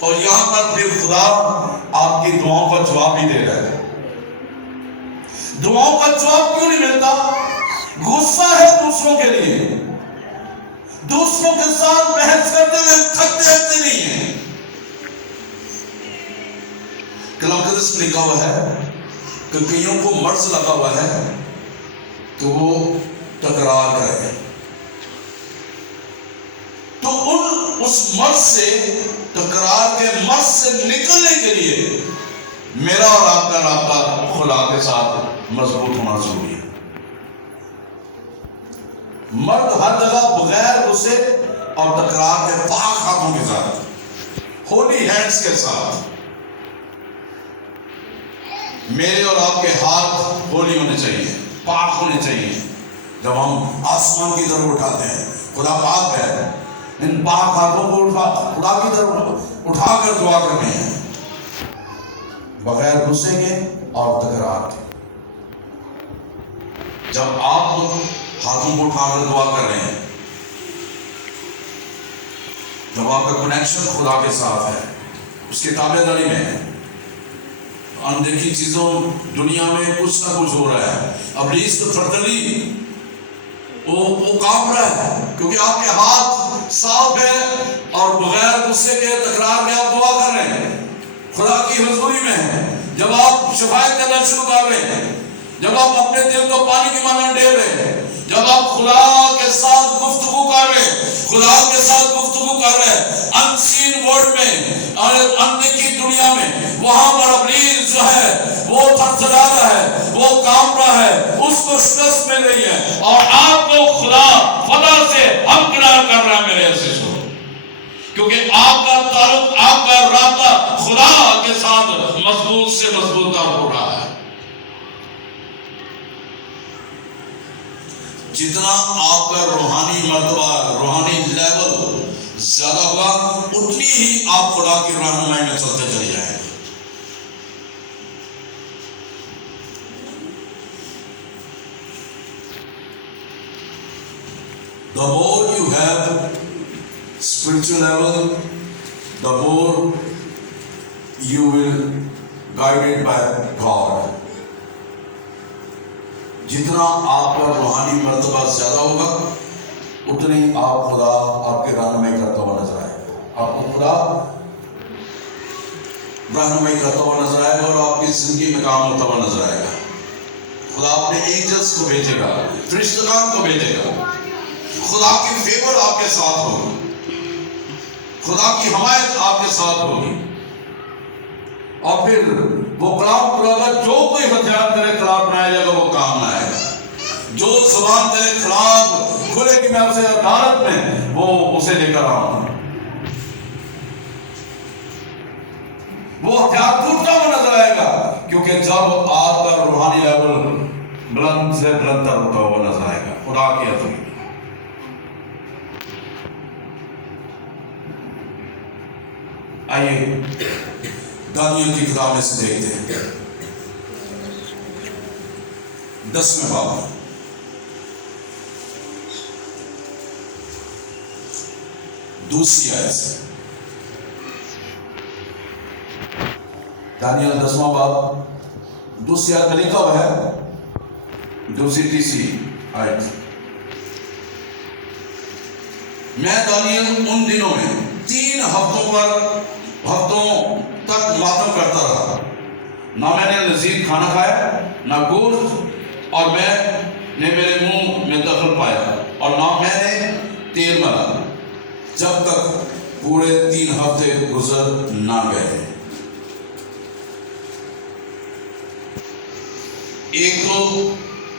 اور یہاں پر پھر خدا آپ کی دعاؤں کا جواب بھی دے رہا ہے. دعاؤں کا جواب کیوں نہیں ملتا؟ غصہ ہے دوسروں کے لیے، دوسروں کے ساتھ بحث کرتے ہوئے تھکتے رہتے نہیں ہیں. کلام قدس میں لکھا ہوا ہے کہ کئیوں کو مرض لگا ہوا ہے تو وہ تکرار کرے. تو اس مرض سے، تکرار کے مرض سے نکلنے کے لیے میرا اور آپ کا رابطہ خدا کے ساتھ مضبوط ہونا ضروری ہے. مرد ہر جگہ بغیر غصے اور تکرار کے پاک ہاتھوں کے ساتھ، ہولی ہینڈز کے ساتھ، میرے اور آپ کے ہاتھ ہولی ہونے چاہیے، پاک ہونے چاہیے. جب ہم آسمان کی طرف اٹھاتے ہیں، خدا پاک ہے، ان پاک ہاتھوں کو خدا کی طرف اٹھا کر دعا کرنے ہیں، بغیر غصے کے اور تکرار کے. جب آپ ہاتھوں کو اٹھا کر دعا کر رہے ہیں، جب آپ کا کنیکشن خدا کے ساتھ ہے، اس کی تابع داری میں ہے، اندیکھی چیزوں دنیا میں کچھ نہ کچھ ہو رہا ہے، ابلیس تو تھرتھلی وہ کام رہا ہے، کیونکہ آپ کے ہاتھ صاف ہے اور بغیر غصے کے تکرار کے آپ دعا کر رہے ہیں، خدا کی حضوری میں ہیں. جب آپ شفاعت کرنا شروع کر رہے ہیں، جب آپ اپنے دل کو پانی کی مانند ڈال رہے ہیں، جب آپ خدا کے ساتھ گفتگو کر رہے ہیں، خدا کے ساتھ گفتگو کر رہے ہیں انسین ورلڈ میں اور اندیکھی دنیا میں، وہاں پر ابلیس جو ہے وہ تھرتھرا رہا ہے، وہ کانپ رہا ہے، اس کو شکست مل رہی ہے، اور آپ کو خدا فتح سے ہمکنار کر رہا ہے. میرے عزیزو، کیونکہ آپ کا تعلق، آپ کا رابطہ خدا کے ساتھ مضبوط سے مضبوط ہو رہا ہے. جتنا آپ کا روحانی مرتبہ، روحانی لیول زیادہ ہوگا، اتنی ہی آپ خدا کی رہنمائی میں چلتے چلے جائیں. The more you have spiritual level, the more you will guided by God. جتنا آپ کا روحانی مرتبہ زیادہ ہوگا، اتنی آپ خدا آپ کے رہنمائی کرتا ہوا نظر آئے گا. آپ کو خدا رہنمائی کرتا ہوا نظر آئے گا اور آپ کی زندگی میں کام ہوتا ہوا نظر آئے گا. خدا اپنے اینجلز کو بھیجے گا، فرشتگان کو بھیجے گا. خدا کی فیور آپ کے ساتھ ہوگی، خدا کی حمایت آپ کے ساتھ ہوگی. اور پھر وہ کلام پورا، جو کوئی ہتھیار تیرے خلاف بنایا جائے گا وہ کام نہ آئے گا. جو زبان تیرے خلاف کھلے کہ میں اسے عدالت میں وہ اسے لے کر آؤں، وہ ہتھیار ٹوٹتا ہوا نظر آئے گا. کیونکہ جب آپ کا روحانی لیول بلند سے بلند تر ہوتا ہوا نظر آئے گا خدا کی عظمت. آئیے دانیل کی کتاب میں سے دیکھتے ہیں 10ویں باب، دوسری آیت سے. دانیل 10واں باب دوسری آیت میں لکھا ہوا ہے، دوسری تیسری آیت. میں دانیل ان دنوں میں 3 ہفتوں تک ماتم کرتا رہا، نہ میں نے لذیذ کھانا کھایا، نہ گوشت، اور میں نے میرے منہ میں دخل پایا، اور نہ میں نے تیل ملا، جب تک پورے 3 ہفتے گزر نہ گئے. ایک تو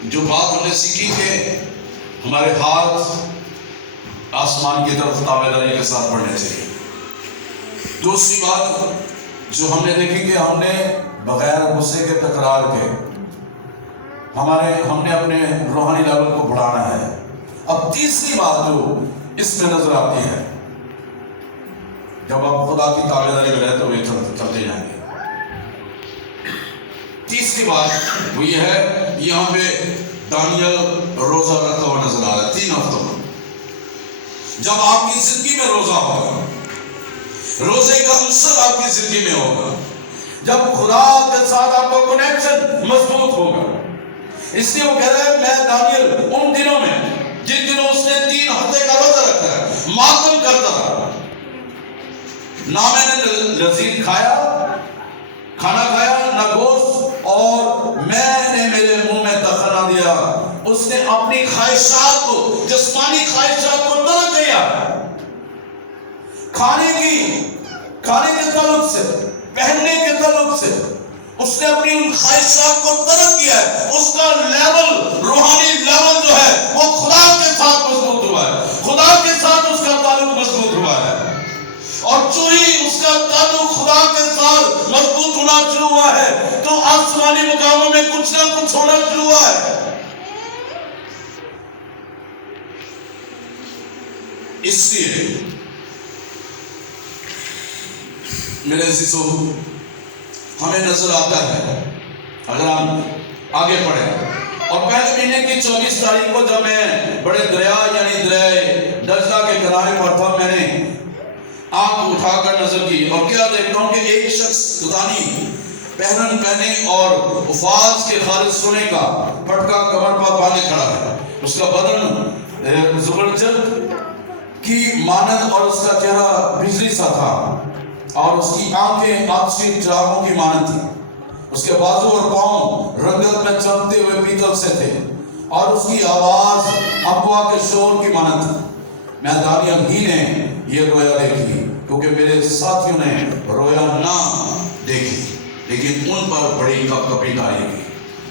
جو بات ہم نے سیکھی کہ ہمارے ہاتھ آسمان کی طرف تابع داری کے ساتھ بڑھنے چاہیے. دوسری بات جو ہم نے دیکھی کہ ہم نے بغیر غصے کے، تکرار کے، ہم نے اپنے روحانی لیول کو بڑھانا ہے. اب تیسری بات جو اس میں نظر آتی ہے، جب آپ خدا کی تابع داری میں رہتے ہوئے چلتے جائیں گے، تیسری بات وہ یہ ہے، یہاں پہ دانیل روزہ رکھتا ہوا نظر آ رہا ہے 3 ہفتوں میں. جب آپ کی زندگی میں روزہ ہوگا، روزے کا عنصر آپ کی زندگی میں ہوگا جب خدا کے ساتھ آپ کا کنیکشن مضبوط ہوگا۔ اس لیے وہ کہہ رہا ہے میں دانیل ان دنوں میں جن دنوں اس نے 3 ہفتے کا روزہ رکھا ہے ماتم کرتا رہا، نہ میں نے لذیذ کھانا کھایا نہ گوشت، اور میں نے میرے منہ میں دخل نہ دیا۔ اس نے اپنی خواہشات کو، جسمانی خواہشات کو ترک کیا، کھانے کے تعلق سے، پہننے کے تعلق سے اس نے اپنی ان خواہشات کو ترک کیا ہے۔ اس کا لیول، روحانی لیول جو ہے وہ خدا کے ساتھ مضبوط ہوا ہے، خدا کے ساتھ اس کا تعلق مضبوط ہوا ہے، اور جو ہی اس کا تعلق خدا کے ساتھ مضبوط ہونا شروع ہوا ہے تو آسمانی مقاموں میں کچھ نہ کچھ ہونا شروع ہوا ہے۔ اس لیے میرے عزیزو ہمیں نظر آتا ہے، اگر ہم آگے پڑھیں، اور پہلے مہینے کی 24 تاریخ کو جب میں بڑے دریا یعنی دریائے دجلہ کے کنارے پر تھا، میں نے آنکھ اٹھا کر نظر کی اور کیا دیکھتا ہوں کہ ایک شخص دانی پہرن پہنے اور حفاظ کے خالص سونے کا پٹکا کمر پر باندھے کھڑا ہے۔ اس کا بدن زبرجد کی مانند اور اس کا چہرہ بجلی سا تھا، اور اس کی آنکھیں آتشی چراغوں کی مانند تھی۔ اس کے بازو اور پاؤں رنگت میں چمکتے ہوئے پیتل سے تھے، اور اس کی آواز ابوا کے شور کی مانند تھی۔ میں دانیل ہی نے یہ رویا دیکھی، کیونکہ میرے ساتھیوں نے رویا نہ دیکھی، لیکن ان پر بڑی کپکپی آئی گئی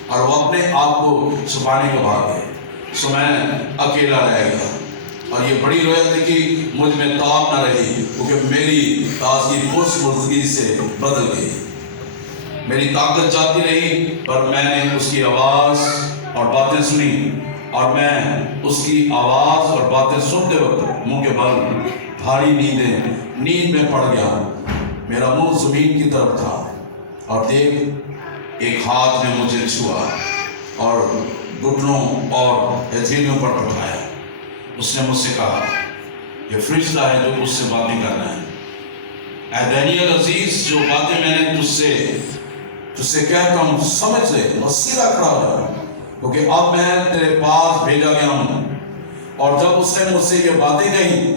اور وہ اپنے آپ کو چھپانے کو بھاگ گئے۔ سو میں اکیلا رہ گیا اور یہ بڑی رویا دیکھی، مجھ میں تاب نہ رہی، کیونکہ میری تازگی پرس مردگی سے بدل گئی۔ میری طاقت جاتی رہی، پر میں نے اس کی آواز اور باتیں سنی، اور میں اس کی آواز اور باتیں سنتے وقت منہ کے بل بھاری نیند میں پڑ گیا۔ میرا منہ زمین کی طرف تھا، اور دیکھ ایک ہاتھ نے مجھے چھوا اور گھٹنوں اور ہتھیلیوں پر اٹھایا۔ اس نے مجھ سے کہا، یہ فرشتہ ہے جو مجھ سے باتیں کر رہا ہے۔ اے دانیل عزیز، جو باتیں میں نے تجھ سے کہتا ہوں سمجھ لے اور سیدھا کھڑا ہو جا، کیونکہ اب میں تیرے پاس بھیجا گیا ہوں۔ اور جب اس نے مجھ سے یہ باتیں کہی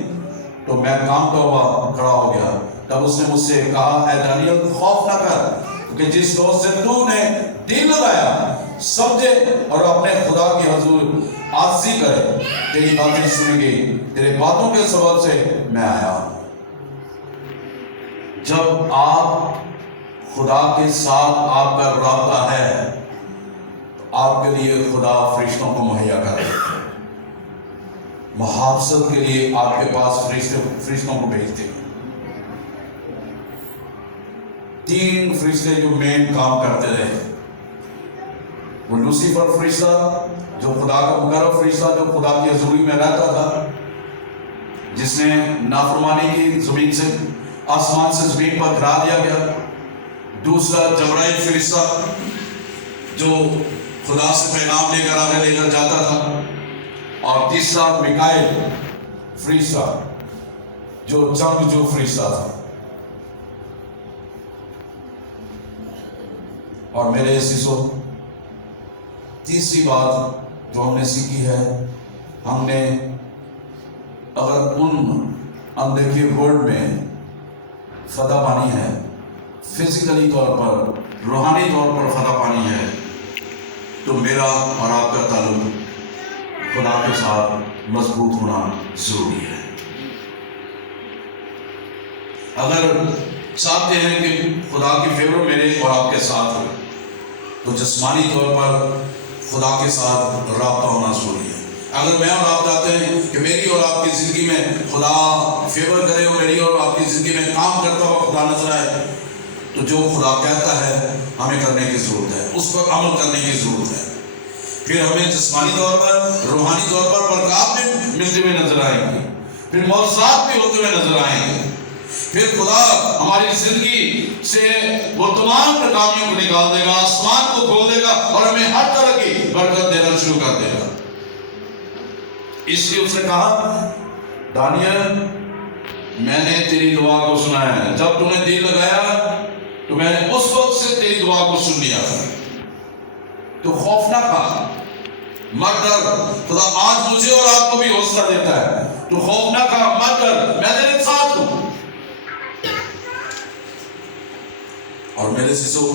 تو میں کانپتا ہوا کھڑا ہو گیا۔ تب اس نے مجھ سے کہا، اے دانیل خوف نہ کر، کیونکہ جس روز سے تو نے دل لگایا سمجھے اور اپنے خدا کی حضور عاجزی کرے، تیری باتیں سنی گئی، تیرے باتوں کے سبب سے میں آیا۔ جب آپ خدا کے ساتھ آپ کا رابطہ ہے تو آپ کے لیے خدا فرشتوں کو مہیا کرے، محافظت کے لیے آپ کے پاس فرشتوں کو بھیجتے ہیں۔ 3 فرشتے جو مین کام کرتے رہے، وہ لوسیفر فرشتہ جو خدا کا مقرب فرشتہ جو خدا کی حضوری میں رہتا تھا، جس نے نافرمانی کی، زمین سے آسمان سے زمین پر گرا دیا گیا۔ دوسرا جبرائیل فرشتہ جو خدا سے پیغام لے کر آگے لے کر جاتا تھا، اور تیسرا میکائیل فرشتہ جو جنگجو فرشتہ تھا۔ اور میرے عزیزو، تیسری بات جو ہم نے سیکھی ہے، ہم نے اگر ان اندیکھے ورلڈ میں فتح پانی ہے، فزیکلی طور پر، روحانی طور پر فتح پانی ہے، تو میرا اور آپ کا تعلق خدا کے ساتھ مضبوط ہونا ضروری ہے۔ اگر چاہتے ہیں کہ خدا کی فیور میرے اور آپ کے ساتھ ہو، تو جسمانی طور پر خدا کے ساتھ رابطہ ہونا ضروری ہے۔ اگر میں اور آپ چاہتے ہیں کہ میری اور آپ کی زندگی میں خدا فیور کرے اور میری اور آپ کی زندگی میں کام کرتا ہوا خدا نظر آئے، تو جو خدا کہتا ہے ہمیں کرنے کی ضرورت ہے، اس پر عمل کرنے کی ضرورت ہے۔ پھر ہمیں جسمانی طور پر، روحانی طور پر برکات بھی ملتے ہوئے نظر آئیں گے، پھر معجزات بھی ہوتے ہوئے نظر آئیں گے۔ پھر خدا ہماری زندگی سے وہ تمام ناکامیوں کو نکال دے گا، آسمان کو کھول دے گا اور ہمیں ہر طرح کی برکت دینا شروع کر دے گا۔ اس لیے اس نے کہا، دانیل میں نے تیری دعا کو سنا ہے. جب تم نے دل لگایا تو میں نے اس وقت سے تیری دعا کو سن لیا. تو خوف نہ کھا، مت ڈر. خدا آج مجھے اور آپ کو بھی حوصلہ دیتا ہے. تو خوف نہ کھا، مت ڈر، میں تیرے ساتھ ہوں. اور میرے سسو،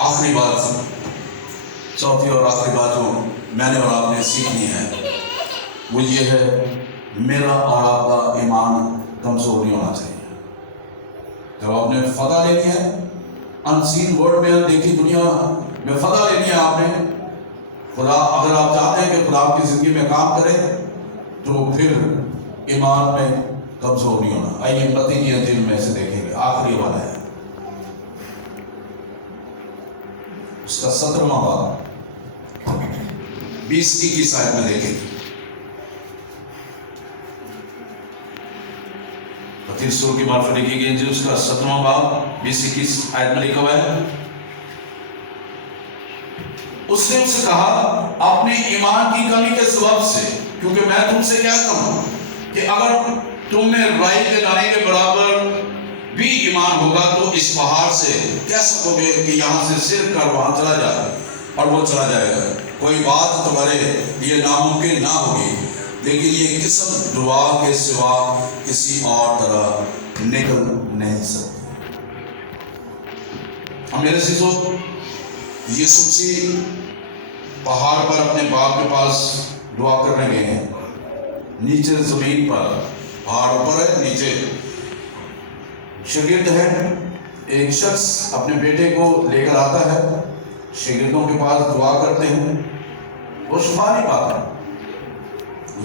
آخری بات، چوتھی اور آخری بات جو میں نے اور آپ نے سیکھنی ہے وہ یہ ہے، میرا اور آپ کا ایمان کمزور نہیں ہونا چاہیے. جب آپ نے فتح لینی ہے انسین ورلڈ میں، دیکھی دنیا میں فتح لینی ہے آپ نے، خدا اگر آپ چاہتے ہیں کہ خدا آپ کی زندگی میں کام کرے تو پھر ایمان میں کمزور نہیں ہونا. آئیے متی کی انجیل میں سے دیکھیں گے، آخری والا ہے اس کا 17واں باب 20-21 آیت میں دیکھیں گے. متی رسول کی معرفت لکھی گئی انجیل اس کا 17واں باب 20-21 آیت میں لکھا ہوا ہے. اس نے اسے کہا، اپنے ایمان کی کمی کے سبب سے، کیونکہ میں تم سے کہتا ہوں کہ اگر تم میں رائی کے دانے کے برابر بھی ایمان ہوگا تو اس پہاڑ سے کہہ سکو گے کہ یہاں سے سر کر وہاں چلا جائے اور وہ چلا جائے گا. کوئی بات تمہارے لیے ناممکن نہ ہوگی، لیکن یہ قسم دعا کے سوا کسی اور طرح نکل نہیں سکتی. میرے سیزو، یسوع مسیح پہاڑ پر اپنے باپ کے پاس دعا کرنے گئے ہیں. نیچے زمین پر، پہاڑ اوپر ہے، نیچے شاگرد ہے. ایک شخص اپنے بیٹے کو لے کر آتا ہے، شاگردوں کے پاس دعا کرتے ہیں، وہ شفا نہیں پاتا.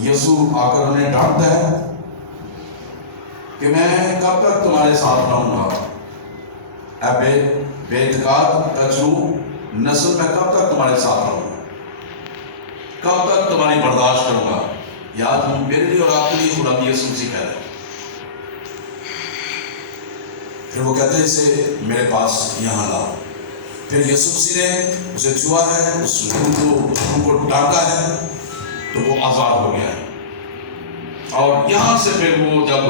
یسوع آ کر انہیں ڈانٹتا ہے کہ میں کب تک تمہارے ساتھ رہوں گا، اے بے اعتقاد کچلو نسل، میں کب تک تمہارے ساتھ رہوں گا، کب تک تمہاری برداشت کروں گا. یاد ہوں میرے لیے اور آپ کے لیے خدا یسوع مسیح کہہ رہے ہیں. پھر وہ کہتے ہیں اسے میرے پاس یہاں لاؤ. پھر یسوع مسیح نے اسے چھوا ہے، اس روح کو ڈانٹا ہے تو وہ آزاد ہو گیا ہے. اور یہاں سے پھر وہ جب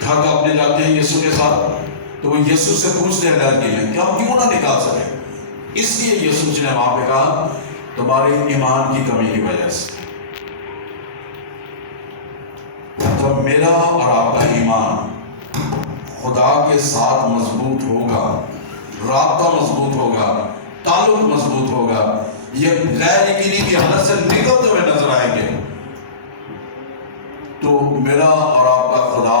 گھر کا اپنے جاتے ہیں یسوع کے ساتھ تو وہ یسوع سے پوچھتے ہیں ڈر کے کہ ہم کیوں نہ نکال سکے. اس لیے یسوع نے وہاں پہ کہا تمہاری ایمان کی کمی کی وجہ سے. جب میرا اور آپ کا ایمان خدا کے ساتھ مضبوط ہوگا، رابطہ مضبوط ہوگا، تعلق مضبوط ہوگا، یہ غیر یقینی کی حالت سے نکلتے ہوئے نظر آئیں گے، تو میرا اور آپ کا خدا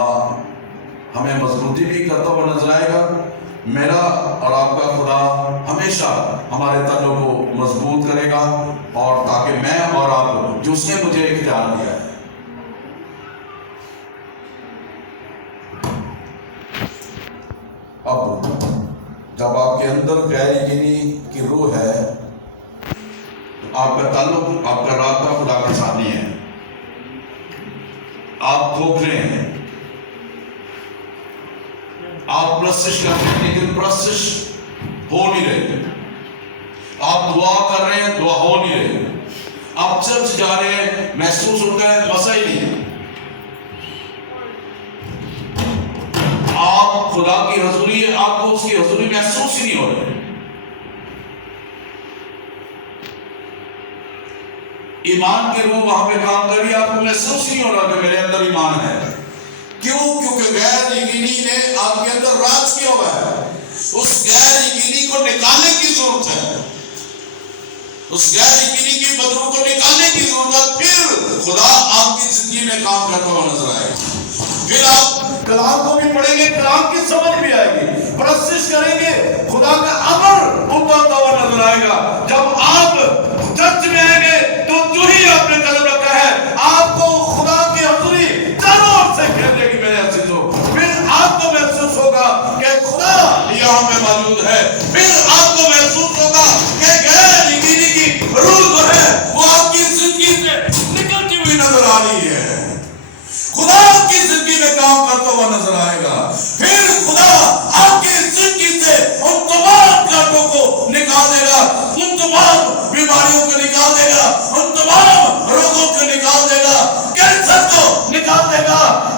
ہمیں مضبوطی بھی کرتا ہوا نظر آئے گا. میرا اور آپ کا خدا ہمیشہ ہمارے تعلق کو مضبوط کرے گا، اور تاکہ میں اور آپ جو اس نے مجھے اختیار دیا ہے. اب جب آپ کے اندر غیر یقینی کی روح ہے تو آپ کا تعلق، آپ کا رابطہ خدا کے ساتھ نہیں ہے. آپ کھوکھلے ہیں، آپ پرستش کر رہے ہیں لیکن پرستش ہو نہیں رہے. آپ دعا کر رہے ہیں، دعا ہو نہیں رہے. آپ چرچ جا رہے ہیں، محسوس ہوتا ہے مسا ہی نہیں. آپ خدا کی حضوری ہے، آپ کو اس کی حضوری محسوس ہی نہیں ہو رہے. ایمان کے روح وہاں پہ کام کر رہی ہے، آپ کو محسوس نہیں ہو رہا کہ میرے اندر ایمان ہے. کیوں؟ کیونکہ غیر یقینی نے آپ کے اندر راج کیا ہوا ہے. اس غیر یقینی کو نکالنے کی ضرورت ہے. اس غیر یقینی کی بدروں کو نکالنے کی ضرورت ہے. پھر خدا آپ کی زندگی میں کام کرتا ہوا نظر آئے گا. پھر آپ کلام کو بھی پڑھیں گے، کلام کی سمجھ بھی آئے گی. پرستش کریں گے، خدا کا امر اترتا ہوا نظر آئے گا. جب آپ چرچ میں آئیں گے تو جو ہی آپ نے قدم رکھا ہے آپ کو خدا کی حضوری چاروں اور سے گھیر لے گی. میرے عزیزوں، پھر آپ کو محسوس ہوگا کہ خدا یہاں پہ موجود ہے. پھر آپ کو محسوس ہوگا کہ غیر یقینی کی روح جو ہے وہ آپ کی زندگی سے نکلتی ہوئی نظر آ رہی ہے. خدا آپ کی زندگی میں کام کرتا ہوا نظر آئے گا. پھر خدا آپ کی زندگی سے ان تمام کانٹوں کو نکال دے گا، ان تمام بیماریوں کو نکال دے گا، ان تمام روگوں کو نکال دے گا، کینسر کو نکال دے گا،